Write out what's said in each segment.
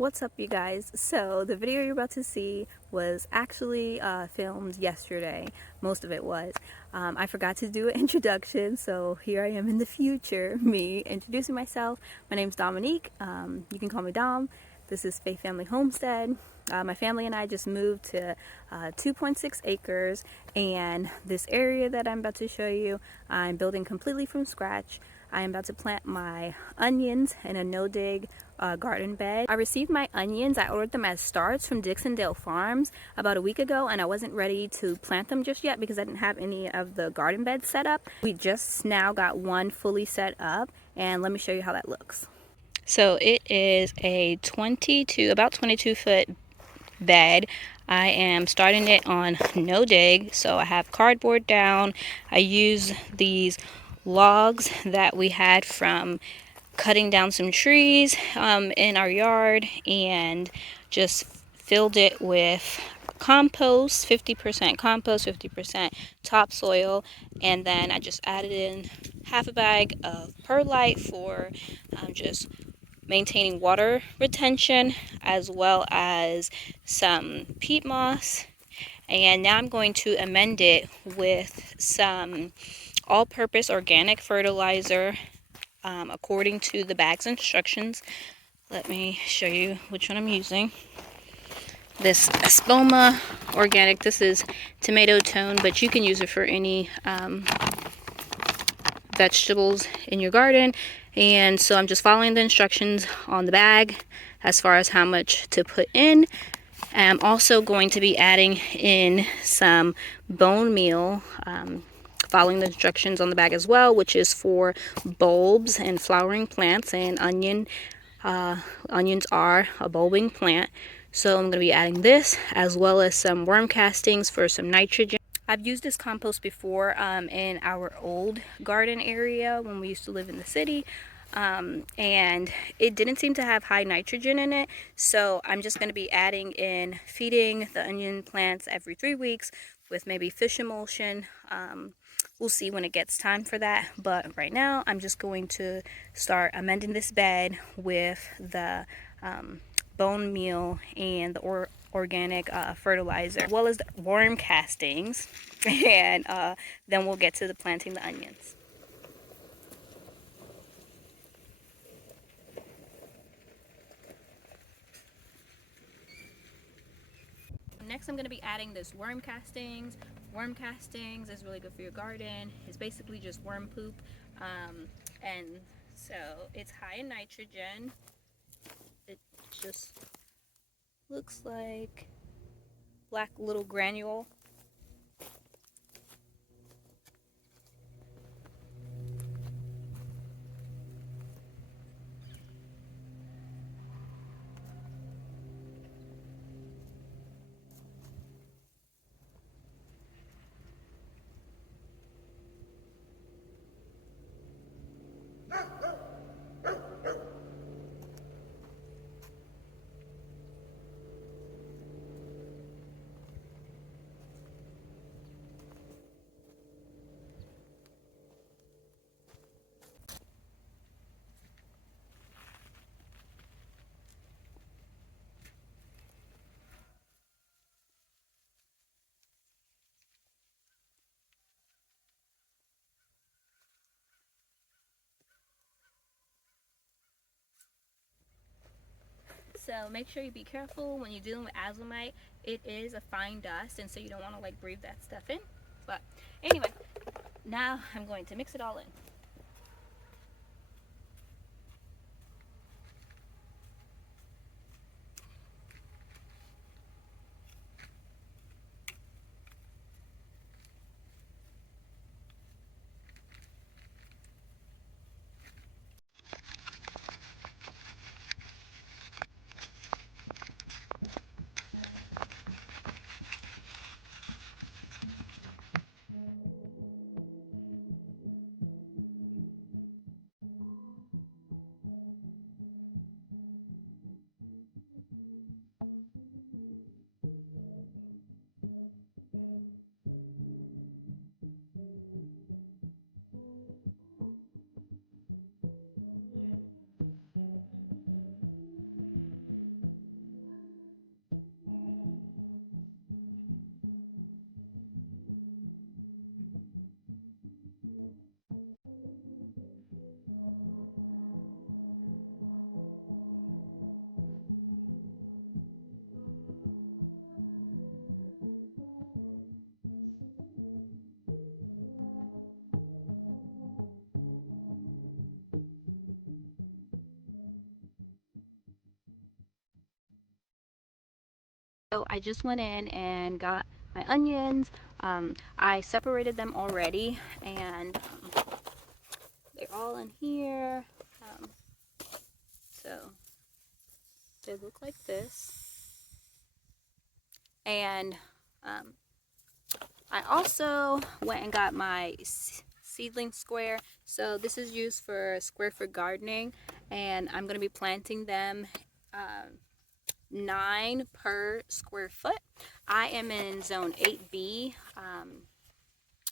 What's up, you guys? So the video you're about to see was actually filmed yesterday. Most of it was. I forgot to do an introduction, so here I am in the future, me introducing myself. My name's Dominique. You can call me Dom. This is Faith Family Homestead. My family and I just moved to 2.6 acres, and this area that I'm about to show you, I'm building completely from scratch. I am about to plant my onions in a no-dig garden bed. I received my onions. I ordered them as starts from Dixon Dale Farms about a week ago, and I wasn't ready to plant them just yet because I didn't have any of the garden beds set up. We just now got one fully set up, and let me show you how that looks. So it is a about 22 foot bed. I am starting it on no dig, so I have cardboard down. I use these logs that we had from cutting down some trees in our yard, and just filled it with compost, 50% compost, 50% topsoil, and then I just added in half a bag of perlite for just maintaining water retention, as well as some peat moss. And now I'm going to amend it with some all-purpose organic fertilizer according to the bag's instructions. Let me show you which one I'm using. This Espoma organic, this is tomato tone, but you can use it for any vegetables in your garden. And so I'm just following the instructions on the bag as far as how much to put in. I'm also going to be adding in some bone meal, following the instructions on the bag as well, which is for bulbs and flowering plants, and onions are a bulbing plant. So I'm going to be adding this, as well as some worm castings for some nitrogen. I've used this compost before in our old garden area when we used to live in the city, and it didn't seem to have high nitrogen in it, so I'm just going to be adding in feeding the onion plants every 3 weeks with maybe fish emulsion. We'll see when it gets time for that, but right now I'm just going to start amending this bed with the bone meal and the organic fertilizer, as well as the worm castings, and then we'll get to the planting the onions. Next, I'm going to be adding this worm castings. Worm castings is really good for your garden. It's basically just worm poop, and so it's high in nitrogen. It just looks like black little granule. So make sure you be careful when you're dealing with Azomite. It is a fine dust, and so you don't want to like breathe that stuff in. But anyway, now I'm going to mix it all in. So I just went in and got my onions. I separated them already, and they're all in here. So they look like this. And I also went and got my seedling square. So this is used for square foot gardening, and I'm going to be planting them 9 per square foot. I am in zone 8B,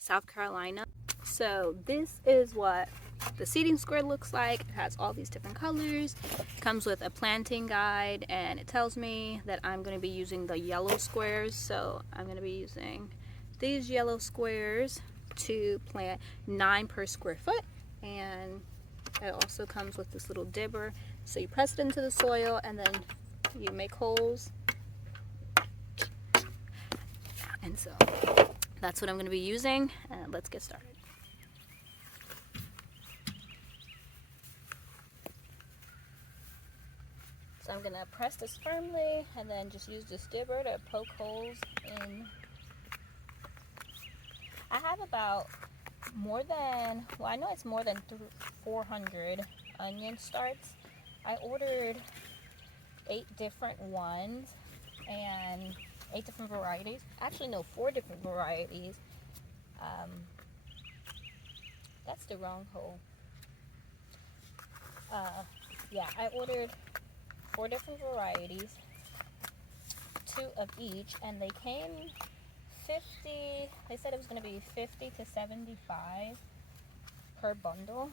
South Carolina. So this is what the seeding square looks like. It has all these different colors. It comes with a planting guide, and it tells me that I'm going to be using the yellow squares. So I'm going to be using these yellow squares to plant 9 per square foot. And it also comes with this little dibber. So you press it into the soil, and then you make holes. And so that's what I'm going to be using. Let's get started. So I'm going to press this firmly and then just use this dibber to poke holes in. I have about more than, well, I know it's more than 400 onion starts. I ordered 8 different ones and 8 different varieties. Actually, no, 4 different varieties. That's the wrong hole. Yeah, I ordered 4 different varieties, 2 of each, and they came 50, they said it was going to be 50 to 75 per bundle.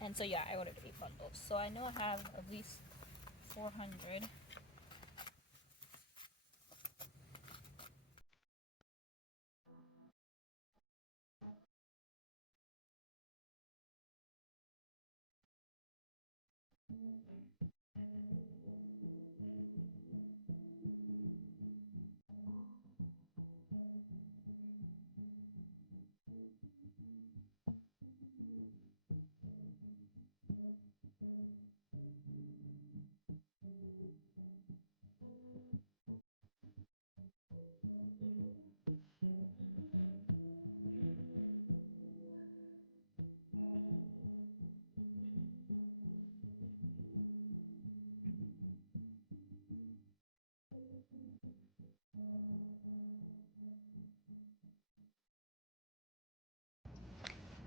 And so yeah, I ordered 8 bundles. So I know I have at least 400.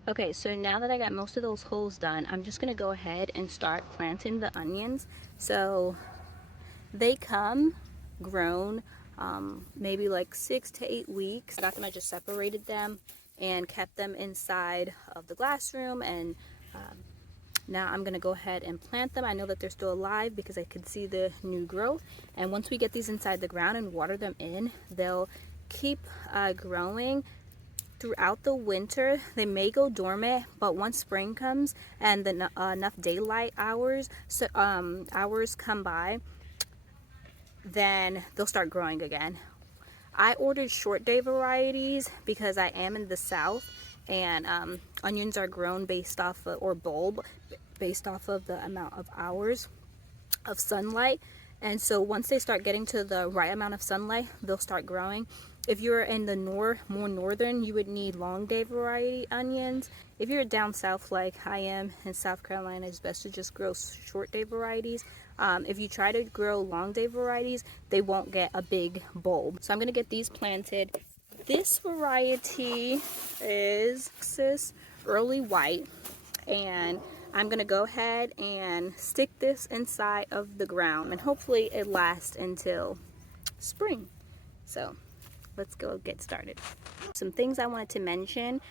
Okay, so now that I got most of those holes done, I'm just gonna go ahead and start planting the onions. So they come grown maybe like 6 to 8 weeks. Back when I just separated them and kept them inside of the glass room, and now I'm gonna go ahead and plant them. I know that they're still alive because I can see the new growth. And once we get these inside the ground and water them in, they'll keep growing throughout the winter. They may go dormant, but once spring comes and the enough daylight hours come by, then they'll start growing again. I ordered short day varieties because I am in the south, and onions are grown based off of, or bulb based off of the amount of hours of sunlight. And so once they start getting to the right amount of sunlight, they'll start growing. If you're in the more northern, you would need long day variety onions. If you're down south like I am in South Carolina, it's best to just grow short day varieties. If you try to grow long day varieties, they won't get a big bulb. So I'm going to get these planted. This variety is Early White, and I'm going to go ahead and stick this inside of the ground, and hopefully it lasts until spring. So let's go get started. Some things I wanted to mention.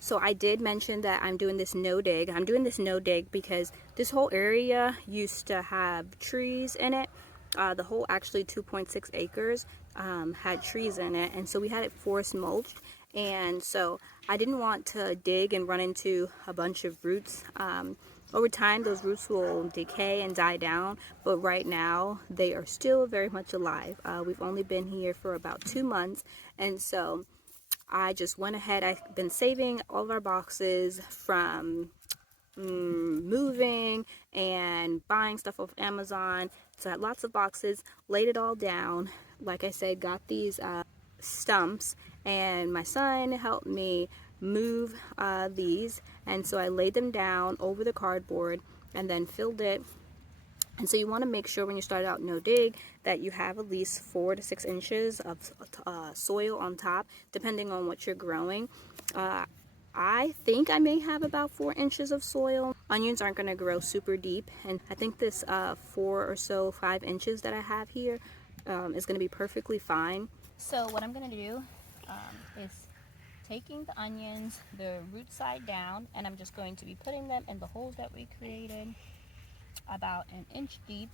So I did mention that I'm doing this no dig. I'm doing this no dig because this whole area used to have trees in it. The whole actually 2.6 acres had trees in it, and so we had it forest mulched. And so I didn't want to dig and run into a bunch of roots. Over time, those roots will decay and die down, but right now they are still very much alive. We've only been here for about 2 months, and so I just went ahead. I've been saving all of our boxes from moving and buying stuff off Amazon. So I had lots of boxes, laid it all down. Like I said, got these stumps, and my son helped me move these, and so I laid them down over the cardboard and then filled it. And so you want to make sure when you start out no dig that you have at least 4 to 6 inches of soil on top, depending on what you're growing. I think I may have about 4 inches of soil. Onions aren't going to grow super deep, and I think this 4 or so 5 inches that I have here is going to be perfectly fine. So what I'm going to do is taking the onions, the root side down, and I'm just going to be putting them in the holes that we created, about an inch deep,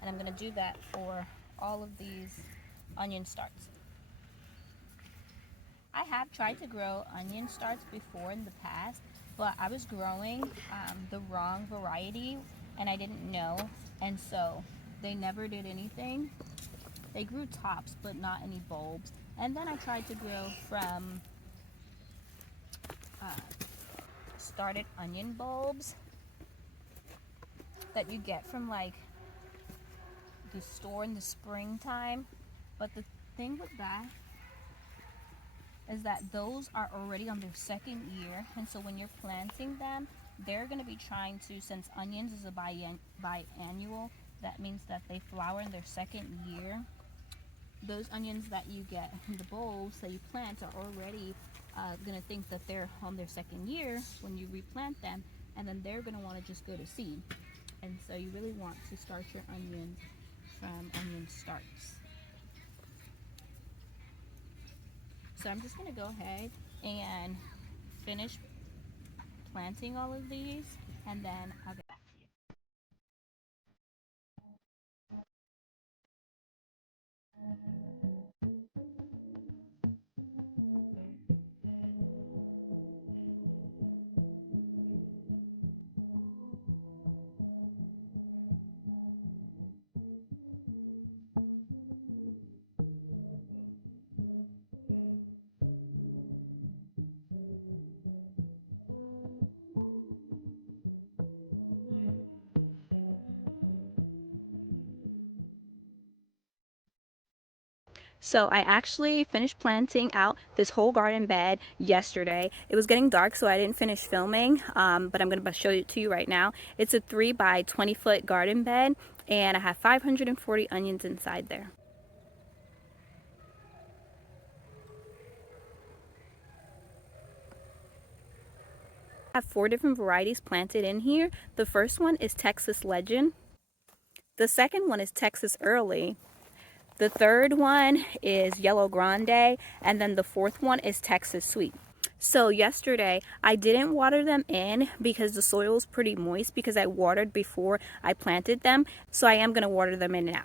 and I'm going to do that for all of these onion starts. I have tried to grow onion starts before in the past, but I was growing the wrong variety and I didn't know, and so they never did anything. They grew tops but not any bulbs. And then I tried to grow from started onion bulbs that you get from like the store in the springtime, but the thing with that is that those are already on their second year, and so when you're planting them, they're going to be trying to, since onions is a biannual, that means that they flower in their second year. Those onions that you get in the bulbs that you plant are already going to think that they're on their second year when you replant them, and then they're going to want to just go to seed. And so you really want to start your onions from onion starts. So I'm just going to go ahead and finish planting all of these, and then I'll get back to you. So I actually finished planting out this whole garden bed yesterday. It was getting dark, so I didn't finish filming, but I'm going to show it to you right now. It's a 3 by 20 foot garden bed, and I have 540 onions inside there. I have 4 different varieties planted in here. The first one is Texas Legend. The second one is Texas Early. The third one is Yellow Grande, and then the fourth one is Texas Sweet. So yesterday I didn't water them in because the soil is pretty moist because I watered before I planted them. So I am going to water them in now.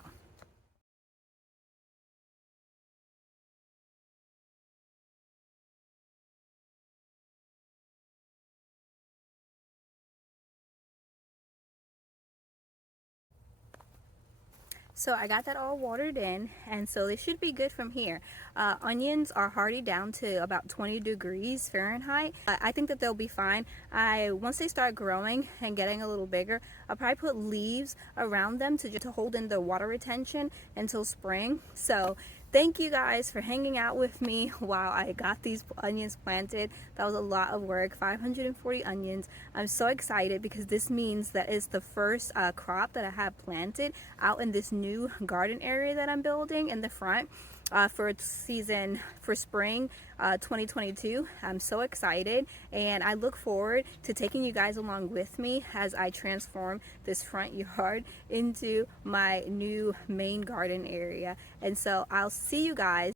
So I got that all watered in, and so they should be good from here. Onions are hardy down to about 20 degrees Fahrenheit. I think that they'll be fine. Once they start growing and getting a little bigger, I'll probably put leaves around them to hold in the water retention until spring. So thank you guys for hanging out with me while I got these onions planted. That was a lot of work, 540 onions. I'm so excited because this means that it's the first crop that I have planted out in this new garden area that I'm building in the front. For spring 2022. I'm so excited, and I look forward to taking you guys along with me as I transform this front yard into my new main garden area. And so I'll see you guys